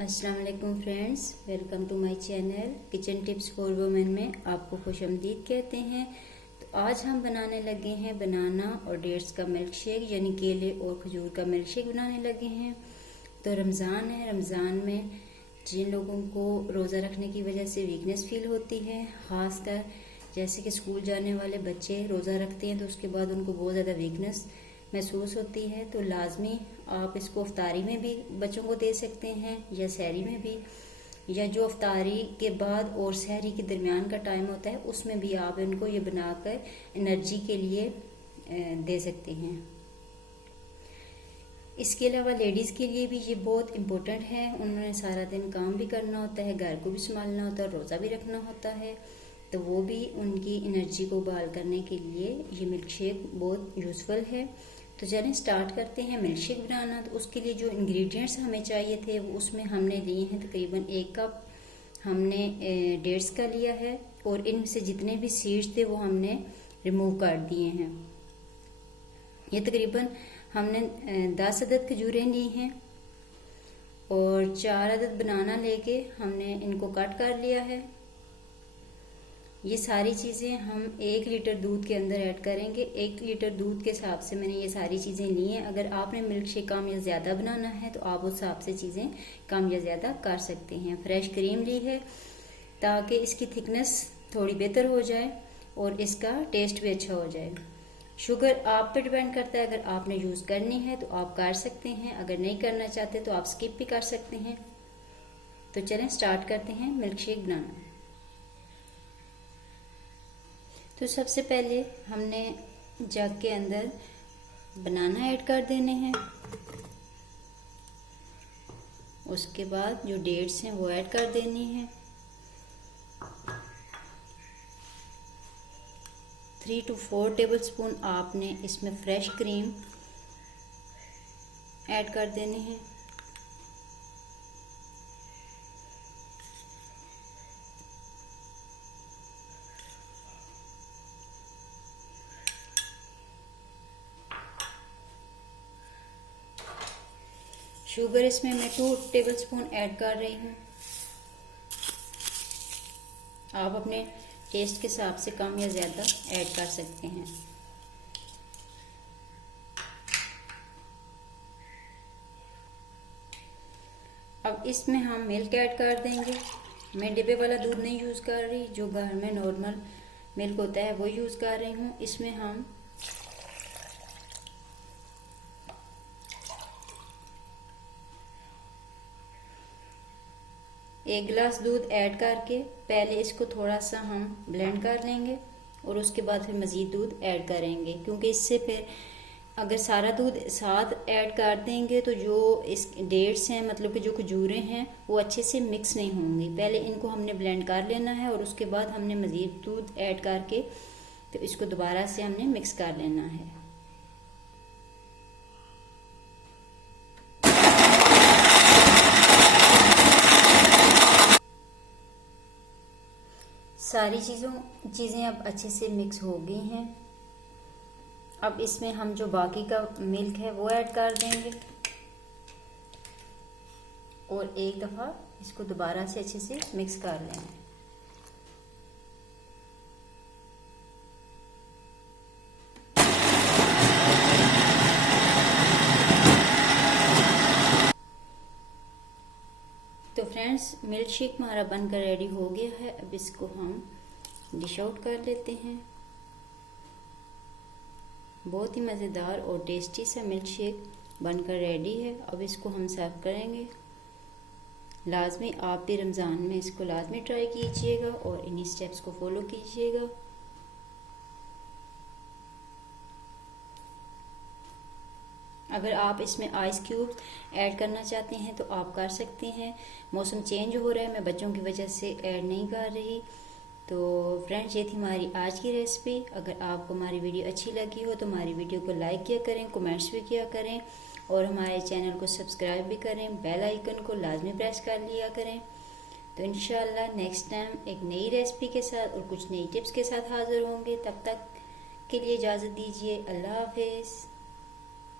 अस्सलाम वालेकुम friends, welcome to my channel kitchen tips for women में आपको खुशआमदीद कहते हैं। तो आज हम बनाने लगे हैं बनाना और डेट्स का मिल्क शेक, यानी केले और खजूर का मिल्क शेक बनाने लगे हैं। तो रमज़ान है, रमज़ान में जिन लोगों को रोज़ा रखने की वजह से वीकनेस फील होती है, ख़ासकर जैसे कि स्कूल जाने वाले बच्चे रोज़ा रखते हैं तो उसके बाद उनको बहुत ज़्यादा वीकनेस महसूस होती है, तो लाजमी आप इसको अफ्तारी में भी बच्चों को दे सकते हैं या सहरी में भी, या जो अफ्तारी के बाद और सहरी के दरमियान का टाइम होता है उसमें भी आप इनको ये बनाकर एनर्जी के लिए दे सकते हैं। इसके अलावा लेडीज़ के लिए भी ये बहुत इम्पोर्टेंट है। उन्होंने सारा दिन काम भी करना होता है, घर को भी संभालना होता है, रोज़ा भी रखना होता है, तो वो भी उनकी एनर्जी को बहाल करने के लिए ये मिल्क शेक बहुत यूज़फुल है। तो चलें स्टार्ट करते हैं मिल्क शेक बनाना। तो उसके लिए जो इंग्रेडिएंट्स हमें चाहिए थे वो उसमें हमने लिए हैं तकरीबन 1 कप हमने डेट्स का लिया है, और इनमें से जितने भी सीड्स थे वो हमने रिमूव कर दिए हैं। ये तकरीबन हमने 10 अदद खजूरें ली हैं और 4 अदद बनाना लेके हमने इनको कट कर लिया है। ये सारी चीज़ें हम 1 लीटर दूध के अंदर ऐड करेंगे। 1 लीटर दूध के हिसाब से मैंने ये सारी चीज़ें ली हैं। अगर आपने मिल्क शेक कम या ज़्यादा बनाना है तो आप उस हिसाब से चीज़ें कम या ज़्यादा कर सकते हैं। फ्रेश क्रीम ली है ताकि इसकी थिकनेस थोड़ी बेहतर हो जाए और इसका टेस्ट भी अच्छा हो जाए। शुगर आप पे डिपेंड करता है, अगर आपने यूज़ करनी है तो आप कर सकते हैं, अगर नहीं करना चाहते तो आप स्किप भी कर सकते हैं। तो चलें स्टार्ट करते हैं मिल्क शेक बनाना। तो सबसे पहले हमने जग के अंदर बनाना ऐड कर देने हैं, उसके बाद जो डेट्स हैं वो ऐड कर देनी है। 3 to 4 टेबलस्पून आपने इसमें फ्रेश क्रीम ऐड कर देनी है। शुगर इसमें मैं 2 टेबलस्पून ऐड कर रही हूँ। आप अपने टेस्ट के हिसाब से कम या ज़्यादा ऐड कर सकते हैं। अब इसमें हम मिल्क ऐड कर देंगे। मैं डिब्बे वाला दूध नहीं यूज़ कर रही, जो घर में नॉर्मल मिल्क होता है वो यूज़ कर रही हूँ। इसमें हम 1 गिलास दूध ऐड करके पहले इसको थोड़ा सा हम ब्लेंड कर लेंगे और उसके बाद फिर मज़ीद दूध ऐड करेंगे, क्योंकि इससे फिर अगर सारा दूध साथ ऐड कर देंगे तो जो इस डेट्स हैं, मतलब कि जो खजूरें हैं, वो अच्छे से मिक्स नहीं होंगी। पहले इनको हमने ब्लेंड कर लेना है और उसके बाद हमने मज़ीद दूध ऐड करके तो इसको दोबारा से हमने मिक्स कर लेना है। सारी चीज़ें अब अच्छे से मिक्स हो गई हैं। अब इसमें हम जो बाकी का मिल्क है वो ऐड कर देंगे और एक दफ़ा इसको दोबारा से अच्छे से मिक्स कर लेना है। तो फ्रेंड्स, मिल्क शेक हमारा बनकर रेडी हो गया है। अब इसको हम डिश आउट कर लेते हैं। बहुत ही मज़ेदार और टेस्टी सा मिल्क शेक बनकर रेडी है। अब इसको हम सर्व करेंगे। लाजमी आप भी रमज़ान में इसको लाजमी ट्राई कीजिएगा और इन्हीं स्टेप्स को फॉलो कीजिएगा। अगर आप इसमें आइस क्यूब्स ऐड करना चाहते हैं तो आप कर सकते हैं। मौसम चेंज हो रहा है, मैं बच्चों की वजह से ऐड नहीं कर रही। तो फ्रेंड्स, ये थी हमारी आज की रेसिपी। अगर आपको हमारी वीडियो अच्छी लगी हो तो हमारी वीडियो को लाइक किया करें, कमेंट्स भी किया करें और हमारे चैनल को सब्सक्राइब भी करें। बेल आइकन को लाजमी प्रेस कर लिया करें। तो इंशाल्लाह नेक्स्ट टाइम एक नई रेसिपी के साथ और कुछ नई टिप्स के साथ हाजिर होंगे। तब तक के लिए इजाज़त दीजिए। अल्लाह हाफिज़।